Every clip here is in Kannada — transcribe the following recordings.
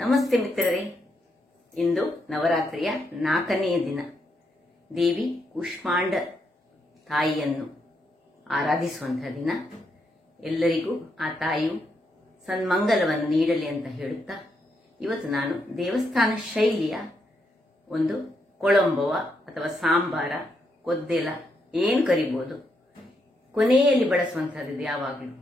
ನಮಸ್ತೆ ಮಿತ್ರರೇ. ಇಂದು ನವರಾತ್ರಿಯ 4ನೇ ದಿನ. ದೇವಿ ಕೂಷ್ಮಾಂಡ ತಾಯಿಯನ್ನು ಆರಾಧಿಸುವಂತಹ ದಿನ. ಎಲ್ಲರಿಗೂ ಆ ತಾಯಿಯು ಸನ್ಮಂಗಲವನ್ನು ನೀಡಲಿ ಅಂತ ಹೇಳುತ್ತಾ, ಇವತ್ತು ನಾನು ದೇವಸ್ಥಾನ ಶೈಲಿಯ ಒಂದು ಕೊಳಂಬವ ಅಥವಾ ಸಾಂಬಾರ, ಕೊದ್ದೆಲ ಏನು ಕರಿಬಹುದು, ಕೊನೆಯಲ್ಲಿ ಬಳಸುವಂತಹದ್ದು ಯಾವಾಗಲೂ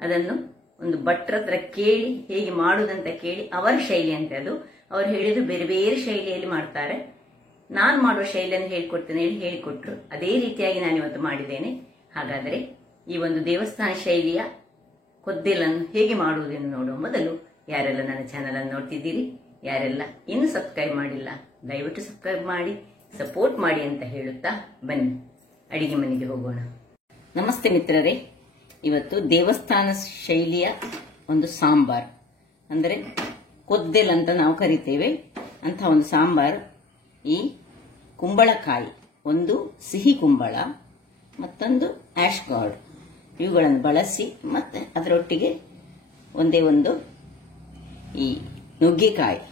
ಅದನ್ನು ಒಂದು ಭಟ್ರ ಹತ್ರ ಕೇಳಿ ಹೇಗೆ ಮಾಡುವುದಂತ ಕೇಳಿ, ಅವರ ಶೈಲಿ ಅಂತೆ ಅದು. ಅವರು ಹೇಳಿದ್ರು ಬೇರೆ ಬೇರೆ ಶೈಲಿಯಲ್ಲಿ ಮಾಡ್ತಾರೆ, ನಾನು ಮಾಡುವ ಶೈಲಿಯನ್ನು ಹೇಳಿಕೊಡ್ತೇನೆ ಹೇಳಿ ಹೇಳಿಕೊಟ್ರು. ಅದೇ ರೀತಿಯಾಗಿ ನಾನು ಇವತ್ತು ಮಾಡಿದ್ದೇನೆ. ಹಾಗಾದರೆ ಈ ಒಂದು ದೇವಸ್ಥಾನ ಶೈಲಿಯ ಕೊದ್ದೆಲನ್ನು ಹೇಗೆ ಮಾಡುವುದೆಂದು ನೋಡುವ ಮೊದಲು, ಯಾರೆಲ್ಲ ನನ್ನ ಚಾನಲ್ ಅನ್ನು ನೋಡ್ತಿದ್ದೀರಿ, ಯಾರೆಲ್ಲ ಇನ್ನೂ ಸಬ್ಸ್ಕ್ರೈಬ್ ಮಾಡಿಲ್ಲ, ದಯವಿಟ್ಟು ಸಬ್ಸ್ಕ್ರೈಬ್ ಮಾಡಿ ಸಪೋರ್ಟ್ ಮಾಡಿ ಅಂತ ಹೇಳುತ್ತಾ ಬನ್ನಿ ಅಡಿಗೆ ಮನೆಗೆ ಹೋಗೋಣ. ನಮಸ್ತೆ ಮಿತ್ರರೇ. ಇವತ್ತು ದೇವಸ್ಥಾನ ಶೈಲಿಯ ಒಂದು ಸಾಂಬಾರ್, ಅಂದರೆ ಕೊದ್ದೆಲ್ ಅಂತ ನಾವು ಕರಿತೇವೆ ಅಂತ ಒಂದು ಸಾಂಬಾರ್. ಈ ಕುಂಬಳಕಾಯಿ, ಒಂದು ಸಿಹಿ ಕುಂಬಳ ಮತ್ತೊಂದು ಆಶ್ ಗಾರ್ಡ್, ಇವುಗಳನ್ನು ಬಳಸಿ, ಮತ್ತೆ ಅದರೊಟ್ಟಿಗೆ ಒಂದೇ ಒಂದು ಈ ನುಗ್ಗೆಕಾಯಿ,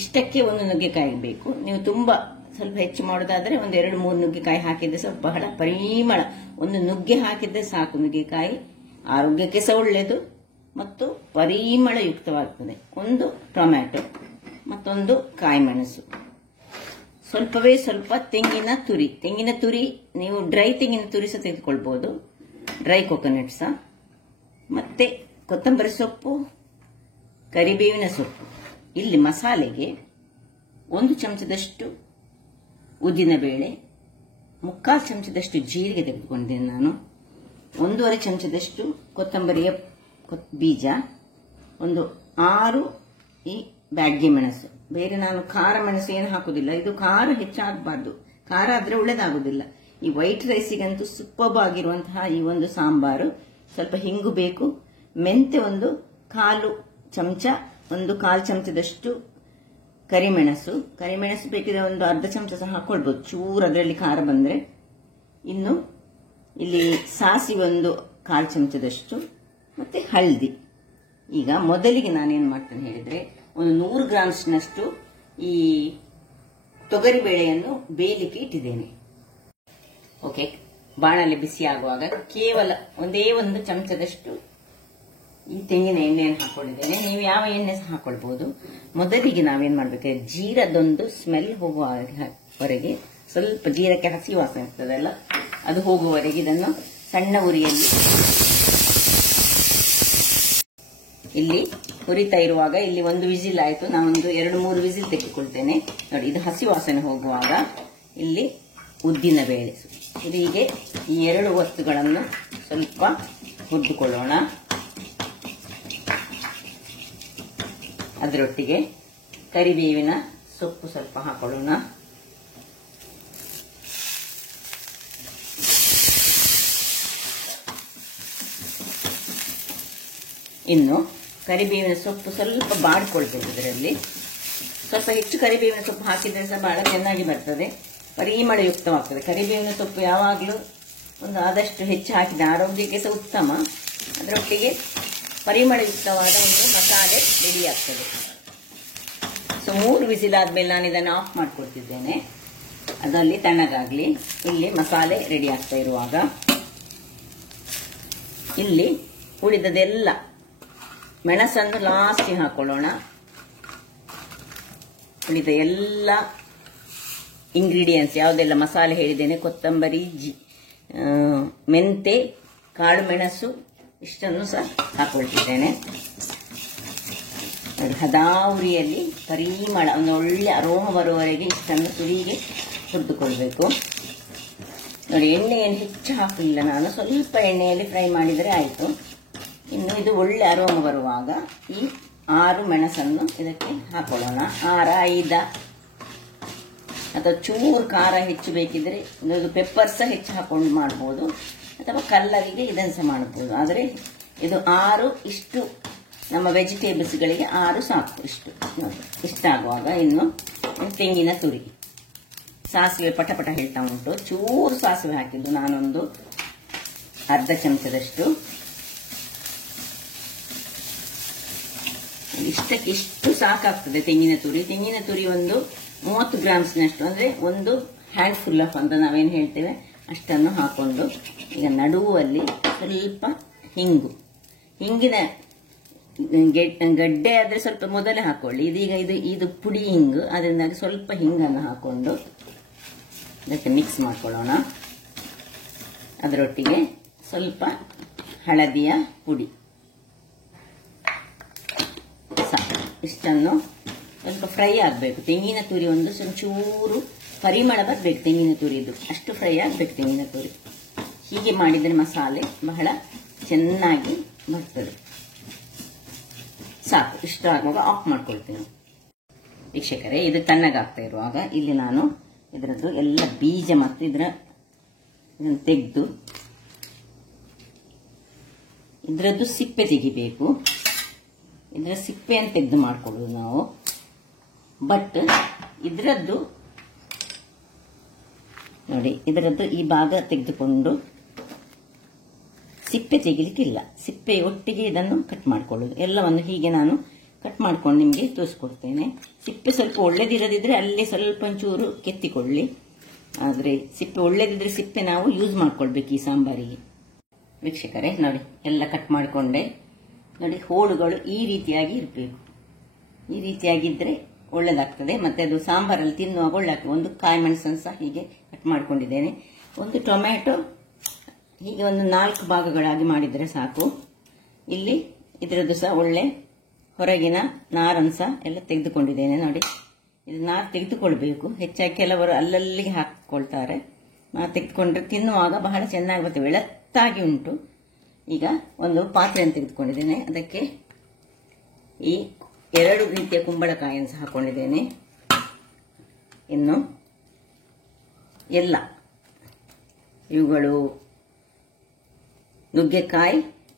ಇಷ್ಟಕ್ಕೆ ಒಂದು ನುಗ್ಗೆಕಾಯಿ ಬೇಕು. ನೀವು ತುಂಬಾ ಸ್ವಲ್ಪ ಹೆಚ್ಚು ಮಾಡೋದಾದ್ರೆ ಒಂದು 2-3 ನುಗ್ಗೆಕಾಯಿ ಹಾಕಿದ್ರೆ ಸ್ವಲ್ಪ ಬಹಳ ಪರಿಮಳ, ಒಂದು ನುಗ್ಗೆ ಹಾಕಿದ್ರೆ ಸಾಕು. ನುಗ್ಗೆಕಾಯಿ ಆರೋಗ್ಯಕ್ಕೆ ಸಹ ಒಳ್ಳೆಯದು ಮತ್ತು ಪರಿಮಳಯುಕ್ತವಾಗ್ತದೆ. ಒಂದು ಟೊಮ್ಯಾಟೊ, ಮತ್ತೊಂದು ಕಾಯಿ ಮೆಣಸು, ಸ್ವಲ್ಪವೇ ಸ್ವಲ್ಪ ತೆಂಗಿನ ತುರಿ, ನೀವು ಡ್ರೈ ತೆಂಗಿನ ತುರಿ ಸಹ ತೆಗೆದುಕೊಳ್ಬಹುದು, ಡ್ರೈ ಕೊಕೊನಟ್ ಸಹ, ಮತ್ತೆ ಕೊತ್ತಂಬರಿ ಸೊಪ್ಪು, ಕರಿಬೇವಿನ ಸೊಪ್ಪು. ಇಲ್ಲಿ ಮಸಾಲೆಗೆ 1 ಚಮಚದಷ್ಟು ಉದ್ದಿನ ಬೇಳೆ, 3/4 ಚಮಚದಷ್ಟು ಜೀರಿಗೆ ತೆಗೆದುಕೊಂಡಿದ್ದೇನೆ ನಾನು, 1.5 ಚಮಚದಷ್ಟು ಕೊತ್ತಂಬರಿಯ ಬೀಜ, ಒಂದು 6 ಈ ಬ್ಯಾಡ್ಗೆ ಮೆಣಸು. ಬೇರೆ ನಾನು ಖಾರ ಮೆಣಸು ಏನು ಹಾಕುದಿಲ್ಲ, ಇದು ಖಾರ ಹೆಚ್ಚಾಗಬಾರ್ದು, ಖಾರ ಆದ್ರೆ ಒಳ್ಳೇದಾಗುದಿಲ್ಲ. ಈ ವೈಟ್ ರೈಸಿಗಂತೂ ಸೂಪರ್ಬ್ ಆಗಿರುವಂತಹ ಈ ಒಂದು ಸಾಂಬಾರು. ಸ್ವಲ್ಪ ಹಿಂಗು ಬೇಕು, ಮೆಂತೆ ಒಂದು 1/4 ಚಮಚ, ಒಂದು 1/4 ಚಮಚದಷ್ಟು ಕರಿಮೆಣಸು ಬೇಕಿದ್ರೆ ಒಂದು 1/2 ಚಮಚ ಸಹ ಹಾಕೊಳ್ಬಹುದು, ಚೂರು ಅದರಲ್ಲಿ ಖಾರ ಬಂದ್ರೆ. ಇನ್ನು ಇಲ್ಲಿ ಸಾಸಿವೆ ಒಂದು 1/4 ಚಮಚದಷ್ಟು, ಮತ್ತೆ ಹಳದಿ. ಈಗ ಮೊದಲಿಗೆ ನಾನೇನ್ ಮಾಡ್ತೇನೆ ಹೇಳಿದ್ರೆ, ಒಂದು 100 ಗ್ರಾಮ್ಸ್ನಷ್ಟು ಈ ತೊಗರಿ ಬೇಳೆಯನ್ನು ಬೇಯಲಿಕ್ಕೆ ಇಟ್ಟಿದ್ದೇನೆ. ಓಕೆ, ಬಾಣಲೆ ಬಿಸಿ ಆಗುವಾಗ ಕೇವಲ ಒಂದೇ 1 ಚಮಚದಷ್ಟು ಈ ತೆಂಗಿನ ಎಣ್ಣೆಯನ್ನು ಹಾಕೊಂಡಿದ್ದೇನೆ. ನೀವು ಯಾವ ಎಣ್ಣೆ ಸಹ ಹಾಕೊಳ್ಬಹುದು. ಮೊದಲಿಗೆ ನಾವೇನ್ ಮಾಡ್ಬೇಕು, ಜೀರದೊಂದು ಸ್ಮೆಲ್ ಹೋಗುವವರೆಗೆ, ಸ್ವಲ್ಪ ಜೀರಕ್ಕೆ ಹಸಿ ವಾಸನೆ ಇರ್ತದಲ್ಲ, ಅದು ಹೋಗುವವರೆಗೆ ಇದನ್ನು ಸಣ್ಣ ಉರಿಯಲ್ಲಿ ಇಲ್ಲಿ ಹುರಿತಾ ಇರುವಾಗ, ಇಲ್ಲಿ 1 ವಿಸಿಲ್ ಆಯ್ತು, ನಾನೊಂದು 2-3 ವಿಸಿಲ್ ತೆಗೆದುಕೊಳ್ತೇನೆ. ನೋಡಿ, ಇದು ಹಸಿ ವಾಸನೆ ಹೋಗುವಾಗ ಇಲ್ಲಿ ಉದ್ದಿನ ಬೇಳೆ, ಹೀಗೆ ಈ 2 ವಸ್ತುಗಳನ್ನು ಸ್ವಲ್ಪ ಹುರಿದುಕೊಳ್ಳೋಣ. ಅದರೊಟ್ಟಿಗೆ ಕರಿಬೇವಿನ ಸೊಪ್ಪು ಸ್ವಲ್ಪ ಹಾಕೊಳ್ಳೋಣ. ಇನ್ನು ಕರಿಬೇವಿನ ಸೊಪ್ಪು ಸ್ವಲ್ಪ ಬಾಡ್ಕೊಳ್ಬೇಕು. ಇದರಲ್ಲಿ ಸ್ವಲ್ಪ ಹೆಚ್ಚು ಕರಿಬೇವಿನ ಸೊಪ್ಪು ಹಾಕಿದ್ರೆ ಸಹ ಬಹಳ ಚೆನ್ನಾಗಿ ಬರ್ತದೆ, ಪರಿಮಳಯುಕ್ತವಾಗ್ತದೆ. ಕರಿಬೇವಿನ ಸೊಪ್ಪು ಯಾವಾಗಲೂ ಒಂದು ಆದಷ್ಟು ಹೆಚ್ಚು ಹಾಕಿದ ಆರೋಗ್ಯಕ್ಕೆ ಸಹ ಉತ್ತಮ. ಅದರೊಟ್ಟಿಗೆ ಪರಿಮಳಯುಕ್ತವಾದ ಒಂದು ಮಸಾಲೆ ರೆಡಿ ಆಗ್ತದೆ. ಸೊ 3 ವಿಸಿಲ್ ಆದ್ಮೇಲೆ ನಾನು ಇದನ್ನು ಆಫ್ ಮಾಡ್ಕೊಳ್ತಿದ್ದೇನೆ, ಅದಲ್ಲಿ ತಣ್ಣಗಾಗ್ಲಿ. ಇಲ್ಲಿ ಮಸಾಲೆ ರೆಡಿ ಆಗ್ತಾ ಇರುವಾಗ ಇಲ್ಲಿ ಉಳಿದದೆಲ್ಲ ಮೆಣಸನ್ನು ಲಾಸ್ಟ್ ಹಾಕೊಳ್ಳೋಣ. ಉಳಿದ ಎಲ್ಲ ಇಂಗ್ರೀಡಿಯೆಂಟ್ಸ್ ಯಾವುದೆಲ್ಲ ಮಸಾಲೆ ಹೇಳಿದ್ದೇನೆ, ಕೊತ್ತಂಬರಿ, ಮೆಂತೆ, ಕಾಳು ಮೆಣಸು, ಇಷ್ಟನ್ನು ಸಹ ಹಾಕೊಳ್ತಿದ್ದೇನೆ. ಹದಾವುರಿಯಲ್ಲಿ ಪರಿಮಳ, ಒಂದು ಒಳ್ಳೆ ಅರೋಮ ಬರುವವರೆಗೆ ಇಷ್ಟನ್ನು ತುರಿಗೆ ಹುರಿದುಕೊಳ್ಬೇಕು. ನೋಡಿ, ಎಣ್ಣೆಯನ್ನು ಹೆಚ್ಚು ಹಾಕಲಿಲ್ಲ ನಾನು, ಸ್ವಲ್ಪ ಎಣ್ಣೆಯಲ್ಲಿ ಫ್ರೈ ಮಾಡಿದರೆ ಆಯಿತು. ಇನ್ನು ಇದು ಒಳ್ಳೆ ಅರೋಮ ಬರುವಾಗ ಈ 6 ಮೆಣಸನ್ನು ಇದಕ್ಕೆ ಹಾಕೊಳ್ಳೋಣ. 6, 5 ಅಥವಾ ಚೂರು ಖಾರ ಹೆಚ್ಚು ಬೇಕಿದ್ರೆ ಇದು ಪೆಪ್ಪರ್ ಸಹ ಹೆಚ್ಚು ಹಾಕೊಂಡು ಮಾಡಬಹುದು, ಅಥವಾ ಕಲ್ಲರಿಗೆ ಇದನ್ನು ಸಹ ಮಾಡಬಹುದು. ಆದರೆ ಇದು 6 ಇಷ್ಟು ನಮ್ಮ ವೆಜಿಟೇಬಲ್ಸ್ಗಳಿಗೆ 6 ಸಾಕು. ಇಷ್ಟಾಗುವಾಗ ಇನ್ನು ತೆಂಗಿನ ತುರಿ, ಸಾಸಿವೆ ಪಟಪಟ ಹೇಳ್ತಾ ಉಂಟು, ಚೂರು ಸಾಸಿವೆ ಹಾಕಿದ್ದು ನಾನೊಂದು 1/2 ಚಮಚದಷ್ಟು. ಇಷ್ಟಕ್ಕೆ ಇಷ್ಟು ಸಾಕಾಗ್ತದೆ ತೆಂಗಿನ ತುರಿ ಒಂದು 30 ಗ್ರಾಮ್ಸ್ನಷ್ಟು, ಅಂದ್ರೆ ಒಂದು ಹ್ಯಾಂಡ್ಫುಲ್ ಆಫ್ ಅಂತ ನಾವೇನು ಹೇಳ್ತೇವೆ ಅಷ್ಟನ್ನು ಹಾಕೊಂಡು, ಈಗ ನಡುವಲ್ಲಿ ಸ್ವಲ್ಪ ಹಿಂಗಿನ ಗಡ್ಡೆ ಆದ್ರೆ ಸ್ವಲ್ಪ ಮೊದಲೇ ಹಾಕೊಳ್ಳಿ. ಇದೀಗ ಇದು ಪುಡಿ ಹಿಂಗು, ಅದರಿಂದಾಗಿ ಸ್ವಲ್ಪ ಹಿಂಗನ್ನು ಹಾಕೊಂಡು ಇದಕ್ಕೆ ಮಿಕ್ಸ್ ಮಾಡ್ಕೊಳ್ಳೋಣ. ಅದರೊಟ್ಟಿಗೆ ಸ್ವಲ್ಪ ಹಳದಿಯ ಪುಡಿ, ಇಷ್ಟನ್ನು ಸ್ವಲ್ಪ ಫ್ರೈ ಆಗಬೇಕು. ತೆಂಗಿನ ತುರಿ ಒಂದು ಚೂರು ಪರಿಮಳ ಬರಬೇಕು ತೆಂಗಿನ ತುರಿದು, ಅಷ್ಟು ಫ್ರೈ ಆಗಬೇಕು ತೆಂಗಿನ ತುರಿ. ಹೀಗೆ ಮಾಡಿದರೆ ಮಸಾಲೆ ಬಹಳ ಚೆನ್ನಾಗಿ ಬರ್ತದೆ. ಸಾಕು, ಇಷ್ಟ ಆಗುವಾಗ ಆಫ್ ಮಾಡ್ಕೊಳ್ತೀನಿ. ವೀಕ್ಷಕರೇ, ಇದು ತಣ್ಣಗಾಗ್ತಾ ಇರುವಾಗ ಇಲ್ಲಿ ನಾನು ಇದರದ್ದು ಎಲ್ಲ ಬೀಜ ಮತ್ತು ಇದನ್ನು ತೆಗೆದು ಇದರದ್ದು ಸಿಪ್ಪೆ ತೆಗಿಬೇಕು. ಇದರ ಸಿಪ್ಪೆಯನ್ನು ತೆಗೆದು ಮಾಡ್ಕೊಳ್ಳೋದು ನಾವು. ಬಟ್ ಇದರದ್ದು ನೋಡಿ, ಇದರದ್ದು ಈ ಭಾಗ ತೆಗೆದುಕೊಂಡು ಸಿಪ್ಪೆ ತೆಗಿಲಿಕ್ಕಿಲ್ಲ, ಸಿಪ್ಪೆ ಒಟ್ಟಿಗೆ ಇದನ್ನು ಕಟ್ ಮಾಡ್ಕೊಳ್ಳೋದು. ಎಲ್ಲವನ್ನು ಹೀಗೆ ನಾನು ಕಟ್ ಮಾಡ್ಕೊಂಡು ನಿಮಗೆ ತೋರಿಸ್ಕೊಡ್ತೇನೆ. ಸಿಪ್ಪೆ ಸ್ವಲ್ಪ ಒಳ್ಳೇದಿರದಿದ್ರೆ ಅಲ್ಲಿ ಸ್ವಲ್ಪ ಒಂಚೂರು ಕೆತ್ತಿಕೊಳ್ಳಿ. ಆದರೆ ಸಿಪ್ಪೆ ಒಳ್ಳೇದಿದ್ರೆ ಸಿಪ್ಪೆ ನಾವು ಯೂಸ್ ಮಾಡ್ಕೊಳ್ಬೇಕು ಈ ಸಾಂಬಾರಿಗೆ. ವೀಕ್ಷಕರೇ ನೋಡಿ, ಎಲ್ಲ ಕಟ್ ಮಾಡಿಕೊಂಡೆ. ನೋಡಿ, ಹೋಳುಗಳು ಈ ರೀತಿಯಾಗಿ ಇರಬೇಕು. ಈ ರೀತಿಯಾಗಿದ್ರೆ ಒಳ್ಳೇದಾಗ್ತದೆ. ಮತ್ತೆ ಅದು ಸಾಂಬಾರಲ್ಲಿ ತಿನ್ನುವಾಗ ಒಳ್ಳೆದಾಗ್ತದೆ. ಒಂದು ಕಾಯಿ ಮೆಣಸನ್ನು ಸಹ ಹೀಗೆ ಕಟ್ ಮಾಡ್ಕೊಂಡಿದ್ದೇನೆ. ಒಂದು ಟೊಮ್ಯಾಟೊ ಹೀಗೆ ಒಂದು 4 ಭಾಗಗಳಾಗಿ ಮಾಡಿದರೆ ಸಾಕು. ಇಲ್ಲಿ ಇದರದ್ದು ಸಹ ಒಳ್ಳೆ ಹೊರಗಿನ ನಾರನ್ನು ಸಹ ಎಲ್ಲ ತೆಗೆದುಕೊಂಡಿದ್ದೇನೆ. ನೋಡಿ, ಇದು ನಾರು ತೆಗೆದುಕೊಳ್ಬೇಕು. ಹೆಚ್ಚಾಗಿ ಕೆಲವರು ಅಲ್ಲಲ್ಲಿಗೆ ಹಾಕಿಕೊಳ್ತಾರೆ. ನಾರು ತೆಗೆದುಕೊಂಡ್ರೆ ತಿನ್ನುವಾಗ ಬಹಳ ಚೆನ್ನಾಗಿ ಬರ್ತದೆ, ಬೆಳತ್ತಾಗಿ ಉಂಟು. ಈಗ ಒಂದು ಪಾತ್ರೆಯನ್ನು ತೆಗೆದುಕೊಂಡಿದ್ದೇನೆ. ಅದಕ್ಕೆ ಈ 2 ರೀತಿಯ ಕುಂಬಳಕಾಯಿಯನ್ನು ಸಹ ಹಾಕೊಂಡಿದ್ದೇನೆ. ಇನ್ನು ಎಲ್ಲ ಇವುಗಳು ನುಗ್ಗೆಕಾಯಿ,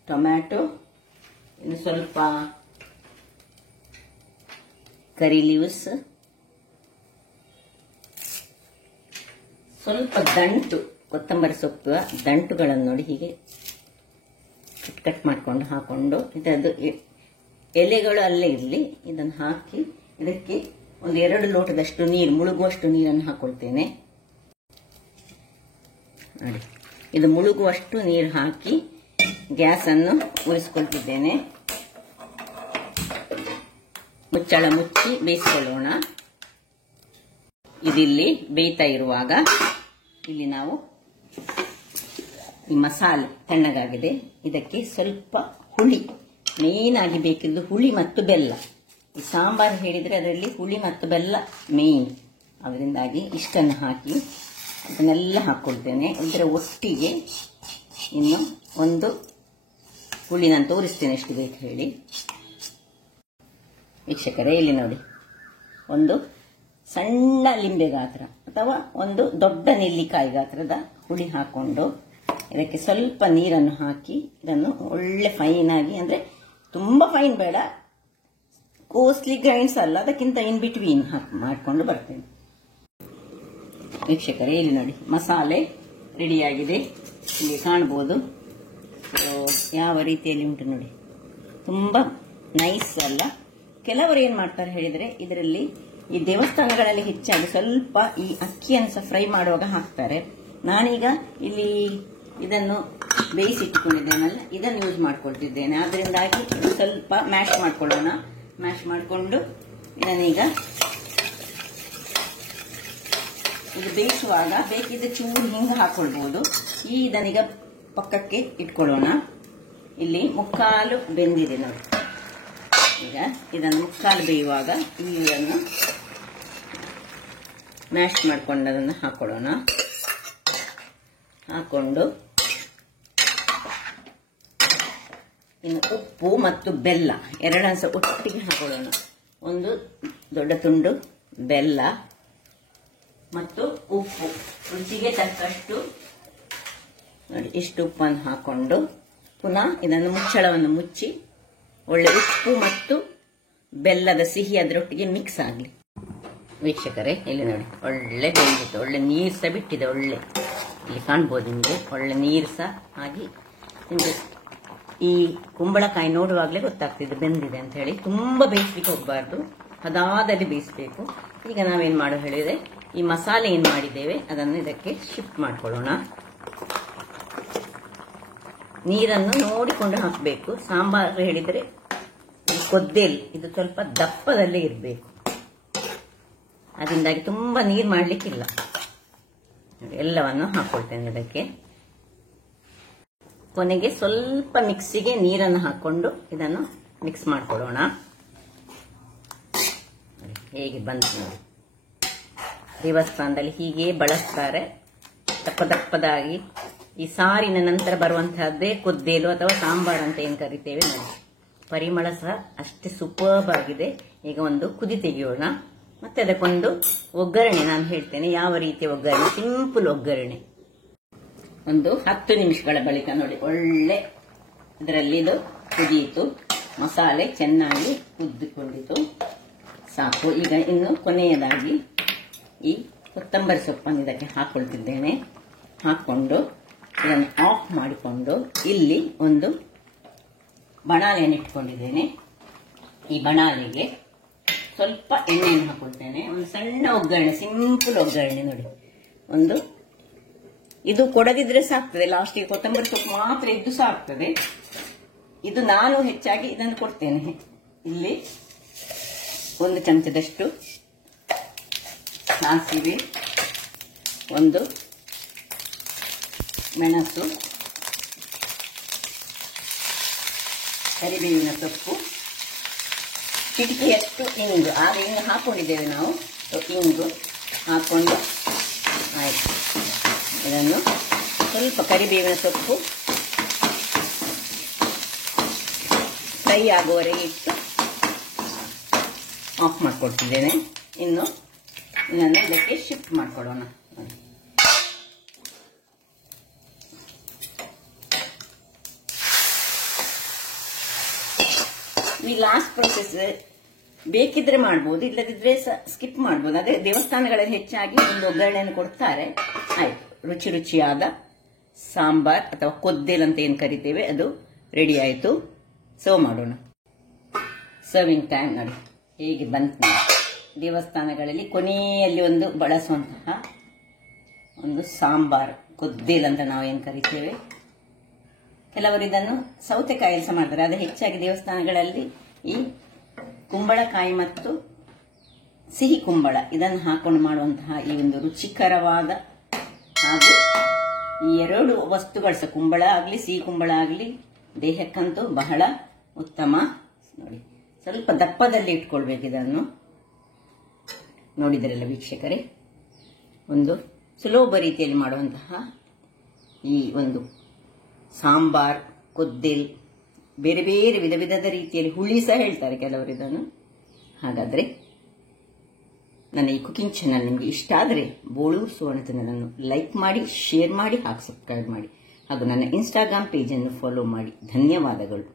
ಟೊಮ್ಯಾಟೊ, ಇನ್ನು ಸ್ವಲ್ಪ ಕರಿ ಲೀವ್ಸ್, ಸ್ವಲ್ಪ ದಂಟು ಕೊತ್ತಂಬರಿ ಸೊಪ್ಪು ದಂಟುಗಳನ್ನು ನೋಡಿ ಹೀಗೆ ಕಟ್ ಮಾಡ್ಕೊಂಡು ಹಾಕೊಂಡು, ಇದರದ್ದು ಎಲೆಗಳು ಅಲ್ಲೇ ಇರಲಿ. ಇದನ್ನು ಹಾಕಿ ಇದಕ್ಕೆ ಒಂದು 2 ಲೋಟದಷ್ಟು ನೀರು, ಮುಳುಗುವಷ್ಟು ನೀರನ್ನು ಹಾಕೊಳ್ತೇನೆ. ನೋಡಿ, ಇದು ಮುಳುಗುವಷ್ಟು ನೀರು ಹಾಕಿ ಗ್ಯಾಸನ್ನು ಉರಿಸಿಕೊಳ್ತಿದ್ದೇನೆ. ಮುಚ್ಚಳ ಮುಚ್ಚಿ ಬೇಯಿಸಿಕೊಳ್ಳೋಣ. ಇದಿಲ್ಲಿ ಬೇಯ್ತಾ ಇರುವಾಗ ಇಲ್ಲಿ ನಾವು ಈ ಮಸಾಲೆ ತಣ್ಣಗಾಗಿದೆ. ಇದಕ್ಕೆ ಸ್ವಲ್ಪ ಹುಳಿ, ಮೇನ್ ಆಗಿ ಬೇಕಿದ್ದು ಹುಳಿ ಮತ್ತು ಬೆಲ್ಲ. ಈ ಸಾಂಬಾರು ಹೇಳಿದರೆ ಅದರಲ್ಲಿ ಹುಳಿ ಮತ್ತು ಬೆಲ್ಲ ಮೇನ್. ಅದರಿಂದಾಗಿ ಇಷ್ಟನ್ನು ಹಾಕಿ ಅದನ್ನೆಲ್ಲ ಹಾಕ್ಕೊಳ್ತೇನೆ. ಇದರ ಒಟ್ಟಿಗೆ ಇನ್ನು ಒಂದು ಹುಳಿ ನಾನು ತೋರಿಸ್ತೇನೆ ಎಷ್ಟು ಬೇಕು ಹೇಳಿ. ವೀಕ್ಷಕರೇ, ಇಲ್ಲಿ ನೋಡಿ, ಒಂದು ಸಣ್ಣ ಲಿಂಬೆ ಗಾತ್ರ ಅಥವಾ ಒಂದು ದೊಡ್ಡ ನೆಲ್ಲಿಕಾಯಿ ಗಾತ್ರದ ಹುಳಿ ಹಾಕೊಂಡು ಇದಕ್ಕೆ ಸ್ವಲ್ಪ ನೀರನ್ನು ಹಾಕಿ ಇದನ್ನು ಒಳ್ಳೆ ಫೈನ್ ಆಗಿ, ಅಂದ್ರೆ ತುಂಬಾ ಫೈನ್ ಬೇಡ, ಕೋಸ್ಟ್ಲಿ ಗ್ರೈಂಡ್ಸ್ ಅಲ್ಲ, ಅದಕ್ಕಿಂತ ಇನ್ ಬಿಟ್ವೀನ್ ಮಾಡಿಕೊಂಡು ಬರ್ತೇನೆ. ವೀಕ್ಷಕರೇ, ಇಲ್ಲಿ ನೋಡಿ ಮಸಾಲೆ ರೆಡಿಯಾಗಿದೆ. ಇಲ್ಲಿ ಕಾಣಬಹುದು ಯಾವ ರೀತಿಯಲ್ಲಿ ಉಂಟು ನೋಡಿ. ತುಂಬಾ ನೈಸ್ ಅಲ್ಲ. ಕೆಲವರು ಏನ್ ಮಾಡ್ತಾರೆ ಹೇಳಿದ್ರೆ, ಇದರಲ್ಲಿ ಈ ದೇವಸ್ಥಾನಗಳಲ್ಲಿ ಹೆಚ್ಚಾಗಿ ಸ್ವಲ್ಪ ಈ ಅಕ್ಕಿಯನ್ನು ಸಹ ಫ್ರೈ ಮಾಡುವಾಗ ಹಾಕ್ತಾರೆ. ನಾನೀಗ ಇಲ್ಲಿ ಇದನ್ನು ಬೇಯಿಸಿಟ್ಟುಕೊಂಡಿದ್ದೇನಲ್ಲ, ಇದನ್ನು ಯೂಸ್ ಮಾಡ್ಕೊಳ್ತಿದ್ದೇನೆ. ಆದ್ರಿಂದಾಗಿ ಸ್ವಲ್ಪ ಮ್ಯಾಶ್ ಮಾಡ್ಕೊಳ್ಳೋಣ. ಮ್ಯಾಶ್ ಮಾಡಿಕೊಂಡು ಇದನ್ನೀಗ ಇದು ಬೇಯಿಸುವಾಗ ಬೇಕಿದ್ರೆ ಚೂರು ಹಿಂಗೆ ಹಾಕೊಳ್ಬಹುದು. ಇದನ್ನೀಗ ಪಕ್ಕಕ್ಕೆ ಇಟ್ಕೊಳ್ಳೋಣ. ಇಲ್ಲಿ ಮುಕ್ಕಾಲು ಬೆಂದಿದೆ ನೋಡಿ. ಈಗ ಇದನ್ನು ಮುಕ್ಕಾಲು ಬೇಯುವಾಗ ಇದನ್ನು ಮ್ಯಾಶ್ ಮಾಡ್ಕೊಂಡದನ್ನು ಹಾಕೊಳ್ಳೋಣ. ಹಾಕೊಂಡು ಇನ್ನು ಉಪ್ಪು ಮತ್ತು ಬೆಲ್ಲ ಎರಡನ್ನು ಸಹ ಒಟ್ಟಿಗೆ ಹಾಕೊಳ್ಳೋಣ. ಒಂದು ದೊಡ್ಡ ತುಂಡು ಬೆಲ್ಲ ಮತ್ತು ಉಪ್ಪು ರುಚಿಗೆ ತಕ್ಕಷ್ಟು ನೋಡಿ, ಇಷ್ಟು ಉಪ್ಪನ್ನು ಹಾಕೊಂಡು ಪುನಃ ಇದನ್ನು ಮುಚ್ಚಳವನ್ನು ಮುಚ್ಚಿ ಒಳ್ಳೆ ಉಪ್ಪು ಮತ್ತು ಬೆಲ್ಲದ ಸಿಹಿ ಅದರೊಟ್ಟಿಗೆ ಮಿಕ್ಸ್ ಆಗಲಿ. ವೀಕ್ಷಕರೇ, ಇಲ್ಲಿ ನೋಡಿ ಒಳ್ಳೆ ಬೆಂದಿತ್ತು, ಒಳ್ಳೆ ನೀರು ಸಹ ಬಿಟ್ಟಿದೆ. ಒಳ್ಳೆ ಇಲ್ಲಿ ಕಾಣ್ಬೋದು ನಿಮಗೆ, ಒಳ್ಳೆ ನೀರು ಸಹ ಆಗಿ ನಿಮಗೆ ಈ ಕುಂಬಳಕಾಯಿ ನೋಡುವಾಗಲೇ ಗೊತ್ತಾಗ್ತಿದೆ ಬೆಂದಿದೆ ಅಂತ ಹೇಳಿ. ತುಂಬಾ ಬೇಯಿಸ್ಲಿಕ್ಕೆ ಹೋಗಬಾರ್ದು, ಹದಾದಲ್ಲಿ ಬೇಯಿಸಬೇಕು. ಈಗ ನಾವೇನ್ ಮಾಡೋ ಹೇಳಿದ್ರೆ ಈ ಮಸಾಲೆ ಏನ್ ಮಾಡಿದ್ದೇವೆ ಅದನ್ನು ಇದಕ್ಕೆ ಶಿಫ್ಟ್ ಮಾಡ್ಕೊಳ್ಳೋಣ. ನೀರನ್ನು ನೋಡಿಕೊಂಡು ಹಾಕಬೇಕು. ಸಾಂಬಾರು ಹೇಳಿದ್ರೆ ಕೊದ್ದೇಲಿ ಇದು ಸ್ವಲ್ಪ ದಪ್ಪದಲ್ಲೇ ಇರಬೇಕು, ಅದರಿಂದಾಗಿ ತುಂಬಾ ನೀರು ಮಾಡ್ಲಿಕ್ಕಿಲ್ಲ. ಎಲ್ಲವನ್ನು ಹಾಕೊಳ್ತೇನೆ ಇದಕ್ಕೆ. ಕೊನೆಗೆ ಸ್ವಲ್ಪ ಮಿಕ್ಸಿಗೆ ನೀರನ್ನು ಹಾಕೊಂಡು ಇದನ್ನು ಮಿಕ್ಸ್ ಮಾಡ್ಕೊಳ್ಳೋಣ. ಹೇಗೆ ಬಂತು ನೋಡಿ, ದೇವಸ್ಥಾನದಲ್ಲಿ ಹೀಗೆ ಬಳಸ್ತಾರೆ, ದಪ್ಪ ದಪ್ಪದಾಗಿ. ಈ ಸಾರಿನ ನಂತರ ಬರುವಂತಹದ್ದೇ ಕೊದ್ದೇಲು ಅಥವಾ ಸಾಂಬಾರು ಅಂತ ಏನ್ ಕರಿತೇವೆ ನೋಡಿ. ಪರಿಮಳ ಸಹ ಅಷ್ಟೇ ಸೂಪರ್ಬ್ ಆಗಿದೆ. ಈಗ ಒಂದು ಕುದಿ ತೆಗೆಯೋಣ. ಮತ್ತೆ ಅದಕ್ಕೊಂದು ಒಗ್ಗರಣೆ ನಾನು ಹೇಳ್ತೇನೆ, ಯಾವ ರೀತಿಯ ಒಗ್ಗರಣೆ. ಸಿಂಪಲ್ ಒಗ್ಗರಣೆ. ಒಂದು 10 ನಿಮಿಷಗಳ ಬಳಿಕ ನೋಡಿ ಒಳ್ಳೆ ಇದರಲ್ಲಿ ಇದು ಕುದಿಯಿತು, ಮಸಾಲೆ ಚೆನ್ನಾಗಿ ಕುದ್ದಿಕೊಂಡಿತು, ಸಾಕು. ಈಗ ಇನ್ನು ಕೊನೆಯದಾಗಿ ಈ ಕೊತ್ತಂಬರಿ ಸೊಪ್ಪನ್ನು ಇದಕ್ಕೆ ಹಾಕೊಳ್ತಿದ್ದೇನೆ. ಹಾಕೊಂಡು ಇದನ್ನು ಆಫ್ ಮಾಡಿಕೊಂಡು ಇಲ್ಲಿ ಒಂದು ಬಣಾಲೆಯನ್ನು ಇಟ್ಕೊಂಡಿದ್ದೇನೆ. ಈ ಬಣಾಲೆಗೆ ಸ್ವಲ್ಪ ಎಣ್ಣೆಯನ್ನು ಹಾಕೊಳ್ತೇನೆ. ಒಂದು ಸಣ್ಣ ಒಗ್ಗರಣೆ, ಸಿಂಪಲ್ ಒಗ್ಗರಣೆ ನೋಡಿ. ಒಂದು ಇದು ಕೊಡದಿದ್ರೆ ಸಾಕ್ತದೆ, ಲಾಸ್ಟಿಗೆ ಕೊತ್ತಂಬರಿ ಸೊಪ್ಪು ಮಾತ್ರ ಇದ್ದು ಸಾಕ್ತದೆ. ಇದು ನಾನು ಹೆಚ್ಚಾಗಿ ಇದನ್ನು ಕೊಡ್ತೇನೆ. ಇಲ್ಲಿ 1 ಚಮಚದಷ್ಟು ಸಾಸಿವೆ, ಒಂದು ಮೆಣಸು, ಕರಿಬೇವಿನ ಸೊಪ್ಪು, ಚಿಟಿಕೆಯಷ್ಟು ಇಂಗು. ಆಗ ಇಂಗು ಹಾಕೊಂಡಿದ್ದೇವೆ ನಾವು. ಇಂಗು ಹಾಕೊಂಡು ಆಯ್ತು. ಇದನ್ನು ಸ್ವಲ್ಪ ಕರಿಬೇವಿನ ಸೊಪ್ಪು ಫ್ರೈ ಆಗುವವರೆಗೆ ಇಟ್ಟು ಆಫ್ ಮಾಡ್ಕೊಳ್ತಿದ್ದೇನೆ. ಇನ್ನು ಇದನ್ನು ಇದಕ್ಕೆ ಶಿಫ್ಟ್ ಮಾಡ್ಕೊಳ್ಳೋಣ. ಈ ಲಾಸ್ಟ್ ಪ್ರೊಸೆಸ್ ಬೇಕಿದ್ರೆ ಮಾಡಬಹುದು, ಇಲ್ಲದಿದ್ರೆ ಸ್ಕಿಪ್ ಮಾಡಬಹುದು. ಅದೇ ದೇವಸ್ಥಾನಗಳಲ್ಲಿ ಹೆಚ್ಚಾಗಿ ಒಂದು ಒಗ್ಗರಣೆಯನ್ನು ಕೊಡ್ತಾರೆ. ಆಯ್ತು, ರುಚಿ ರುಚಿಯಾದ ಸಾಂಬಾರ್ ಅಥವಾ ಕೊದ್ದೇಲ್ ಅಂತ ಏನ್ ಕರಿತೇವೆ ಅದು ರೆಡಿ ಆಯ್ತು. ಸರ್ವ್ ಮಾಡೋಣ. ಸರ್ವಿಂಗ್ ಟೈಮ್ ನೋಡಿ ಹೇಗೆ ಬಂತು. ದೇವಸ್ಥಾನಗಳಲ್ಲಿ ಕೊನೆಯಲ್ಲಿ ಒಂದು ಬಳಸುವಂತಹ ಒಂದು ಸಾಂಬಾರ್ ಕೊದ್ದೇಲ್ ಅಂತ ನಾವು ಏನ್ ಕರಿತೇವೆ. ಕೆಲವರು ಇದನ್ನು ಸೌತೆಕಾಯಿ ಸಹ ಮಾಡ್ತಾರೆ. ಅದು ಹೆಚ್ಚಾಗಿ ದೇವಸ್ಥಾನಗಳಲ್ಲಿ ಈ ಕುಂಬಳಕಾಯಿ ಮತ್ತು ಸಿಹಿ ಕುಂಬಳ ಇದನ್ನು ಹಾಕೊಂಡು ಮಾಡುವಂತಹ ಈ ಒಂದು ರುಚಿಕರವಾದ ಹಾಗೂ ಈ 2 ವಸ್ತುಗಳು ಸಹ, ಕುಂಬಳ ಆಗಲಿ ಸಿಹಿ ಕುಂಬಳ ಆಗಲಿ, ದೇಹಕ್ಕಂತೂ ಬಹಳ ಉತ್ತಮ. ನೋಡಿ ಸ್ವಲ್ಪ ದಪ್ಪದಲ್ಲಿ ಇಟ್ಕೊಳ್ಬೇಕು ಇದನ್ನು. ನೋಡಿದ್ರಲ್ಲ ವೀಕ್ಷಕರೇ, ಒಂದು ಸುಲಭ ರೀತಿಯಲ್ಲಿ ಮಾಡುವಂತಹ ಈ ಒಂದು ಸಾಂಬಾರ್ ಕೊದ್ದೇಲ್. ಬೇರೆ ಬೇರೆ ವಿಧ ವಿಧದ ರೀತಿಯಲ್ಲಿ ಹುಳಿ ಸಹ ಹೇಳ್ತಾರೆ ಕೆಲವರು ಇದನ್ನು. ಹಾಗಾದ್ರೆ ನನ್ನ ಈ ಕುಕಿಂಗ್ ಚಾನಲ್ ನಿಮಗೆ ಇಷ್ಟ ಆದರೆ ಬೋಳೂರು ಸುವರ್ಣ ಚಾನಲನ್ನು ಲೈಕ್ ಮಾಡಿ, ಶೇರ್ ಮಾಡಿ ಹಾಗೂ ಸಬ್ಸ್ಕ್ರೈಬ್ ಮಾಡಿ. ಹಾಗೂ ನನ್ನ ಇನ್ಸ್ಟಾಗ್ರಾಮ್ ಪೇಜನ್ನು ಫಾಲೋ ಮಾಡಿ. ಧನ್ಯವಾದಗಳು.